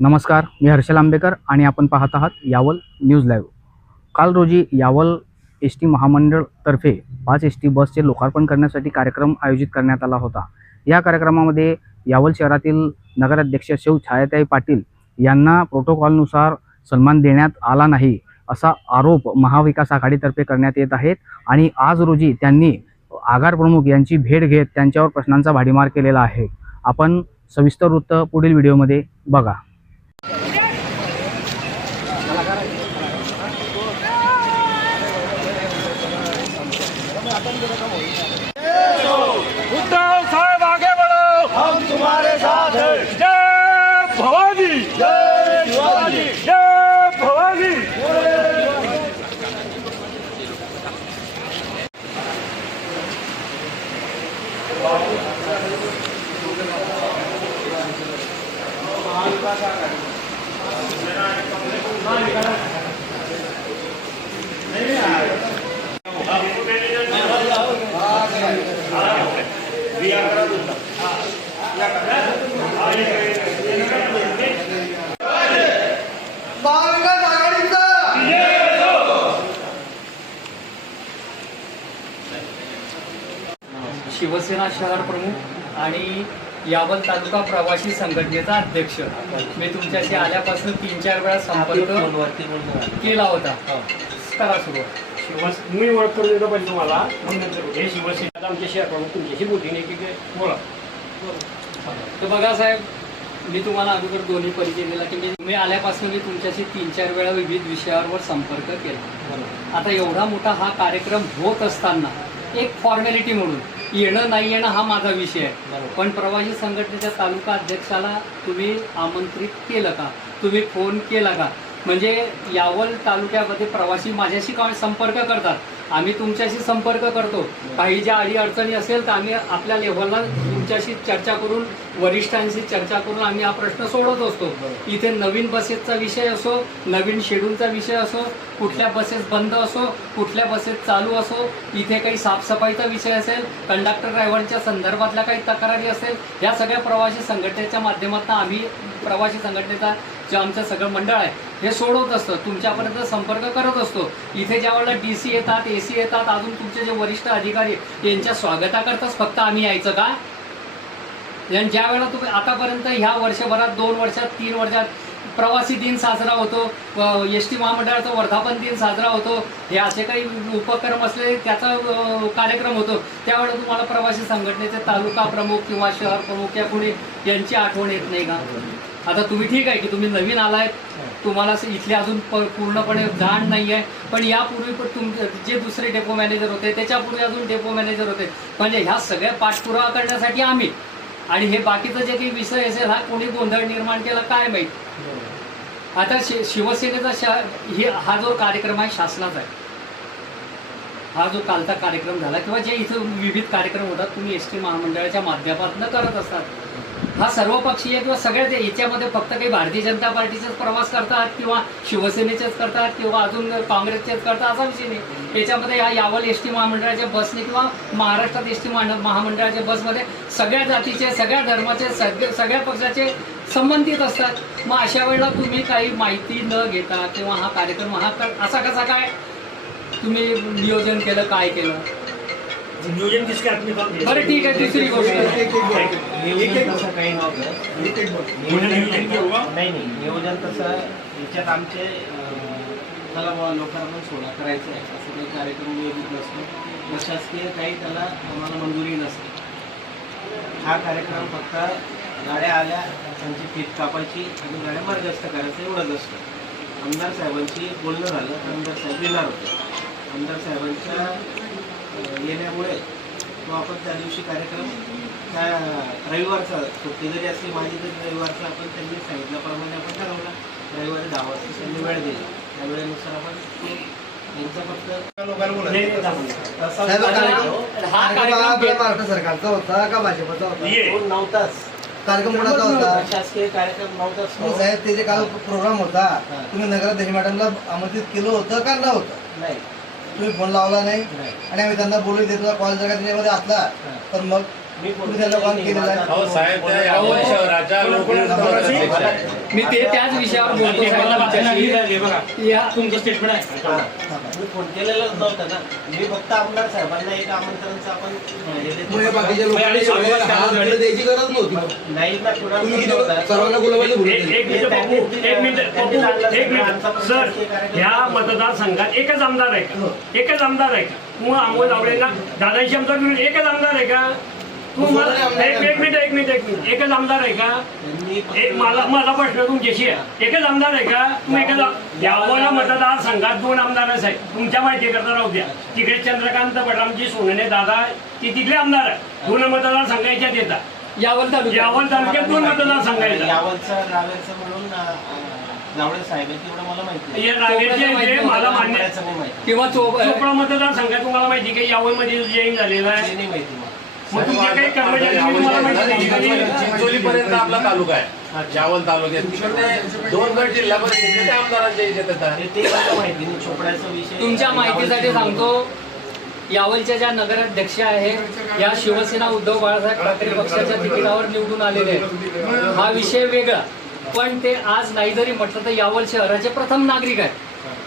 नमस्कार, मी हर्षल आंबेकर आणि आपण पाहत आहात यावल न्यूज लाईव्ह। काल रोजी यावल एस टी महामंडळतर्फे 5 एस टी बसचे लोकार्पण करण्यासाठी कार्यक्रम आयोजित करण्यात आला होता। या कार्यक्रमामध्ये यावल शहरातील नगराध्यक्ष शौ छायाताई पाटील यांना प्रोटोकॉलनुसार सन्मान देण्यात आला नाही असा आरोप महाविकास आघाडीतर्फे करण्यात येत आहेत आणि आज रोजी त्यांनी आगार प्रमुख यांची भेट घेत त्यांच्यावर प्रश्नांचा भडीमार केलेला आहे। आपण सविस्तर वृत्त पुढील व्हिडिओमध्ये बघा। उद्धव साहब आगे बढ़ो, हम तुम्हारे साथ हैं। जय भवानी, जय शिवाजी, जय भवानी। शिवसेना शहर प्रमुख आणि यावल तालुका प्रवासी संघटनेचा अध्यक्ष मी तुमच्याशी आल्यापासून 3-4 वेळा संपर्क केला होता। करा सुरुवात। मी ओळख करून देतो पाहिजे तुम्हाला, हे शिवसेना आमचे शहर प्रमुख तुमच्याशी बोलली नाही की बोला। तर बघा साहेब, मी तुम्हाला अगोदर दोन्ही परिचय दिला की मी आल्यापासून मी तुमच्याशी 3-4 वेळा विविध विषयावर संपर्क केला। आता एवढा मोठा हा कार्यक्रम होत असताना एक फॉर्मॅलिटी म्हणून येणं नाही येणं हा माझा विषय आहे, पण प्रवासी संघटनेच्या तालुका अध्यक्षाला तुम्ही आमंत्रित केलं का? तुम्ही फोन केला का? म्हणजे यावल तालुक्यामध्ये प्रवासी माझ्याशी संपर्क करतात, आम्ही तुमच्याशी संपर्क करतो। काही ज्या अडीअडचणी असेल तर आम्ही आपल्या लेव्हलला तुमच्याशी चर्चा करून, वरिष्ठांशी चर्चा करून आम्ही हा प्रश्न सोडवत असतो। इथे नवीन बसेसचा विषय असो, नवीन शेड्यूलचा विषय असो, कुठल्या बसेस बंद असो, कुठल्या बसेस चालू असो, इथे काही साफसफाईचा विषय असेल, कंडक्टर ड्रायव्हरच्या संदर्भातल्या काही तक्रारी असेल, या सगळ्या प्रवासी संघटनेच्या माध्यमातून आम्ही प्रवासी संघटनेचा जे आमचं सगळं मंडळ आहे हे सोडवत असतं, तुमच्यापर्यंत संपर्क करत असतो। इथे ज्या वेळेला DC येतात, AC येतात, अजून तुमचे जे वरिष्ठ अधिकारी यांच्या स्वागताकरताच फक्त आम्ही यायचं का? ज्या वेळेला तुम्ही आतापर्यंत ह्या वर्षभरात, 2 वर्षात, 3 वर्षात प्रवासी दिन साजरा होतो, ST महामंडळाचा वर्धापन दिन साजरा होतो, हे असे काही उपक्रम असले त्याचा कार्यक्रम होतो, त्यावेळेला तुम्हाला प्रवासी संघटनेचे तालुका प्रमुख किंवा शहर प्रमुख या कोणी यांची आठवण येत नाही का? आता तुम्ही ठीक आहे की तुम्ही नवीन आलायत, तुम्हाला इथले अजून पूर्णपणे जाण नाही आहे, पण यापूर्वी पण तुमचे जे दुसरे डेपो मॅनेजर होते, त्याच्यापूर्वी अजून डेपो मॅनेजर होते, म्हणजे ह्या सगळ्या पाठपुरावा करण्यासाठी आम्ही, आणि हे बाकीचं जे काही विषय असेल हा कोणी गोंधळ निर्माण केला काय माहीत। आता शिवसेनेचा हा जो कार्यक्रम आहे शासनाचा आहे, हा जो कालचा कार्यक्रम झाला किंवा जे इथं विविध कार्यक्रम होतात तुम्ही ST महामंडळाच्या माध्यमातून करत असतात, हा सर्वपक्षीय किंवा सगळ्याच याच्यामध्ये फक्त काही भारतीय जनता पार्टीचेच प्रवास करतात किंवा शिवसेनेचेच करतात किंवा अजून काँग्रेसचेच करतात असा विषय नाही। याच्यामध्ये या यावल ST महामंडळाच्या बसने किंवा महाराष्ट्रात ST महामंडळाच्या बसमध्ये सगळ्या जातीचे, सगळ्या धर्माचे, सगळ्या पक्षाचे संबंधित असतात। मग अशा वेळेला तुम्ही काही माहिती न घेता किंवा हा कार्यक्रम हा असा कसा काय तुम्ही नियोजन केलं, काय केलं? नियोजन किसके हाथ में था? बरं ठीक आहे, दुसरी गोष्ट नियोजन तसं काही नव्हतं। नाही नियोजन तसं याच्यात आमचे चला बाबा लोकांना सोडा करायचं आहे असं काही कार्यक्रम नियोजित नसतो, प्रशासकीय काही त्याला आम्हाला मंजुरी नसते। हा कार्यक्रम फक्त गाड्या आल्या त्यांची फीत कापायची आणि गाड्या मार्गस्थ करायचं एवढंच असतं। आमदार साहेबांची बोलणं झालं तर आमदार साहेब येणार होते, आमदार साहेबांच्या येण्यामुळे तो आपण त्या दिवशी कार्यक्रम त्या रविवारचा सुट्टी जरी असली माझी तरी रविवारचा आपण त्यांनी सांगितल्याप्रमाणे आपण ठरवला, रविवारी 10 वाजता त्यांनी वेळ दिला, त्या वेळेनुसार आपण त्यांचा फक्त महाराष्ट्र सरकारचा होता का भाजपचा होता? 9 तास कार्यक्रम कोणाचा होता? शासकीय कार्यक्रम 9 तास। साहेब ते जे काल प्रोग्राम होता तुम्ही नगराध्यक्ष मॅडमला आमंत्रित केलं होतं का नव्हतं? नाही, तुम्ही फोन लावला नाही आणि आम्ही त्यांना बोलू देतो, कॉल जर का त्याच्यामध्ये असला तर मग मी तुम्ही त्यांना कॉल केलेला आहे? अहो साहेब, त्या यावल शहराच्या लोकप्रतिनिधी मी त्याच विषयावर बोलतो साहेब तुमच्याशी. या तुमचं स्टेटमेंट आहे. मी फोन केलेलाच नव्हता ना. मी फक्त आमदार साहेबांना एक आमंत्रणचं आपण हे मग या देतो. बाकीच्या लोकांनी सगळ्यांना हात धरले द्यायची गरज नव्हती. नाही ना कुणाला तुम्ही किती नव्हता. सर्वांना गुलाबाला एक बोलवलं. एक मिनिट बापू, एक मिनिट सर, ह्या मतदारसंघात एकच आमदार आहे का? एकच आमदार आहे का? मग अमोल आवडेंना दादांशी आमचा विरोध एकच आमदार आहे का? तू मला एक मिनिट एकच आमदार आहे का? एक माझा प्रश्न तुमच्याशी आहे. एकच आमदार आहे का? तुम्ही एकच यावला मतदारसंघात 2 आमदार आहेत. तुमच्या माहिती करता राहू द्या. तिकडे चंद्रकांत बडरामजी सोनवणे दादा ती तिथले आमदार आहे. 2 मतदारसंघ याच्यात येतात. यावल तालुक्यात 2 मतदारसंघ येतात. यावलचं रावेरचं म्हणून जावळे साहेब आहेत तेवढं मला माहिती हे रावेरचे जे मला मान्य करायचं नाही माहिती. किंवा चोपडा मतदारसंघ तुम्हाला माहिती की यावलमध्ये जैन झालेला ते आहे. नाही माहिती मला. मग तुमच्या काही कर्मचारी तुम्हाला माहिती नाही का? चिंचोलीपर्यंत आपला तालुका आहे, यावल तालुक्यात. तिकडे 2 गट जिल्हा परिषदेचे आमदारांच्या याच्यात येतात. ते मला माहिती नाही. चोपड्याचा विषय तुमच्या माहितीसाठी सांगतो, यावलच्या ज्या नगराध्यक्ष आहेत या शिवसेना उद्धव बाळासाहेब ठाकरे पक्षाच्या तिकिटावर निवडून आलेले आहेत. हा विषय वेगळा, पण ते आज नाही जरी म्हटलं तर यावल शहराचे प्रथम नागरिक आहेत.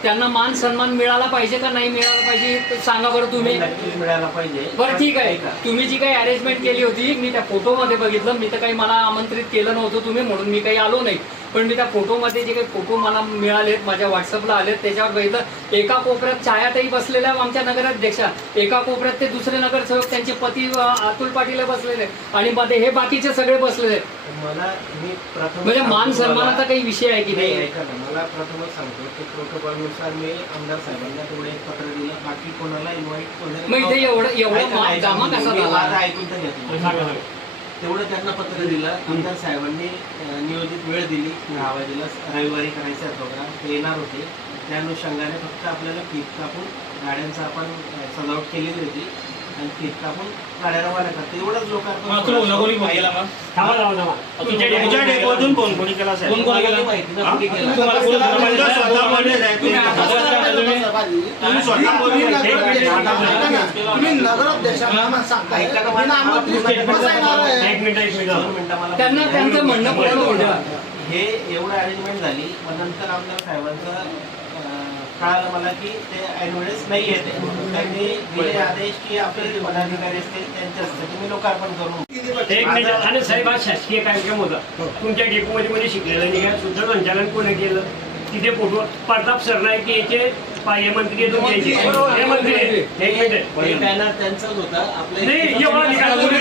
त्यांना मान सन्मान मिळाला पाहिजे का नाही मिळाला पाहिजे ते सांगा बरं तुम्ही. नक्कीच मिळायला पाहिजे. बरं ठीक आहे, तुम्ही जी काही अरेंजमेंट केली होती मी त्या फोटोमध्ये बघितलं. मी तर काही मला आमंत्रित केलं नव्हतं तुम्ही, म्हणून मी काही आलो नाही. पण मी त्या फोटोमध्ये जे काही फोटो मला मिळालेत, माझ्या व्हॉट्सअपला आलेत, त्याच्यावर बघितलं एका कोपऱ्यात छायाताई बसलेल्या आमच्या नगराध्यक्षा, एका कोपऱ्यात ते दुसरे नगरसेवक त्यांचे पती अतुल पाटील बसलेले आणि मध्ये हे बाकीचे सगळे बसलेले. मला मी प्रथम म्हणजे मान सन्मानाचा काही विषय आहे की नाही नाही? ऐका ना, मला प्रथमच सांगतो की प्रोटोकॉलनुसार मी आमदार साहेबांना तेवढे एक पत्र दिलं. बाकी कोणाला इन्व्हाइट मग इथे एवढं दामा कसा झाला? माझं ऐकून तर घेतो. तेवढं त्यांना पत्र दिलं. आमदार साहेबांनी नियोजित वेळ दिली 10 वाजेला रविवारी करायचा प्रोग्राम. ते येणार होते. त्या अनुषंगाने फक्त आपल्याला केक कापून गाड्यांचा आपण सजावट केलेली होती आणि केक कापून गाड्या रवाना करतो. एवढंच लोकांना थांबा. तुमच्या डेपोतून कोण कोणी केला साहेब? माहिती ना कुठे केलं. तुम्हाला स्वतः बोलले साहेब. तुम्ही स्वतः बोलले. तुम्ही नगराध्यक्षांना सांगताय. ऐका ना, बिना आमंत्रित कसं येणार आहे? एक मिनिट 2 मिनिटं मला त्यांचं म्हणणं पूर्ण होऊ द्या. हे एवढं अरेंजमेंट झाली. मग नंतर आमदार साहेबांचं कळालं मला की ते ऐनवेळेस नाही येते. त्यांनी दिले आदेश की आपले जे पदाधिकारी असतील त्यांच्या हस्ते तुम्ही लोकार्पण करून. एक मिनिट. आणि साहेब हा शासकीय कार्यक्रम होता. तुमच्या डेपोमध्ये कोणी शिकलेलं नाही का? सूत्रसंचालन कोणी केलं? तिथे फोटो प्रताप सरनाईक याचे पाय मंत्री आहे तुमचे हे मंत्री आहे. एक मिनिट. हे बॅनर त्यांचंच होतं. आपलं नाही एवढा अधिकार कोणी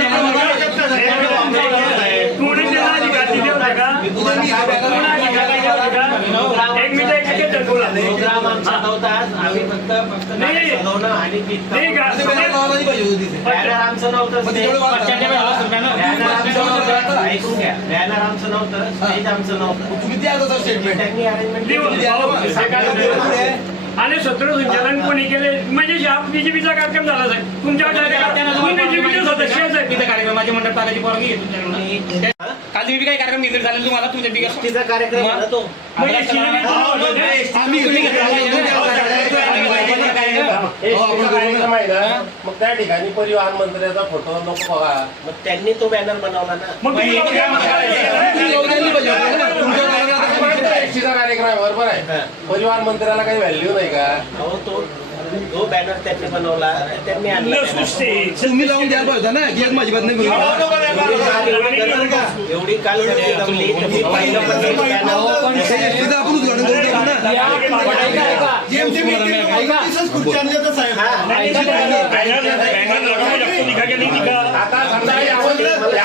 दिला अधिकार दिले होते का? कोणा अधिकार दिले होते का? एक मिनिट प्रोग्राम आमचा नव्हता. आम्ही फक्त नाही. सजवणं आणि गीत नाही का? बॅनर लावायला नाही पाहिजे होती तिथे. बॅनर आमचं नव्हतं. मग तेवढं वाटतं. बॅनर आमचं नव्हतं. ऐकून घ्या. बॅनर आमचं नव्हतं. स्टेज आमचं नव्हतं. तुम्ही द्या तसं स्टेटमेंट. त्यांनी अरेंजमेंट आणि सूत्रसंचालन कोणी केले म्हणजे बीजेपीचा कार्यक्रम झाला साहेब. तुमच्या बीजेपीचे सदस्य आहे साहेब. कार्यक्रमाच्या मंडप आल्याची परवानगी घेतो त्यांना. काल तुम्ही काही कार्यक्रम निर्धारित झाले तुम्हाला तुमच्या बिगा तिचा कार्यक्रम आहे ना तो. म्हणजे कार्यक्रम आहे ना, मग त्या ठिकाणी परिवहन मंत्र्याचा फोटो नको बघा. मग त्यांनी तो बॅनर बनवला ना. मग तुम्ही येऊ द्यायला पाहिजे होतं ना. तुमच्या नगराध्यक्षांना एसटीचा कार्यक्रम आहे, बरोबर आहे. परिवहन मंत्र्याला काही व्हॅल्यू नाही का? अहो तो बॅनर त्यांनी बनवला. त्यांनी आणला banner. तुम्ही लावून द्यायला पाहिजे होतं ना की एक माझी बात नाही एवढी काल गर्दी जमली तर मी पहिलं पण एक banner तिथं आपण उद्घाटन करून टाकू ना. आता समजा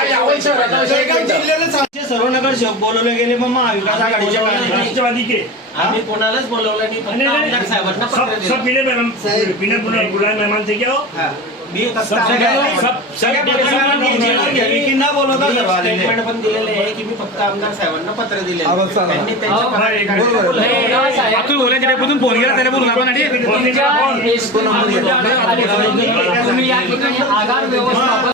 यावल शहराचा सर्व नगरसेवक बोलवले गेले मग महाविकास आघाडीच्या राष्ट्रवादी के आम्ही कोणालाच बोलवलं नाही. फक्त आमदार साहेबांना पत्र दिलं. सब बिना बुलाए मेहमान थे क्या हो? हा. मी फक्त स्टेटमेंट पण दिलेलं आहे की मी फक्त आमदार साहेबांना पत्र दिले. आवाज चांगला. त्यांनी त्यांच्या हो, पत्राधिकारी बरोबर. नाही, साहेब. अतुल बोलायचे डेपोतून फोन केला त्याला बोलून आपण तुमच्या एसटी महामंडळाखाली तुम्ही या ठिकाणी आगार व्यवस्थापन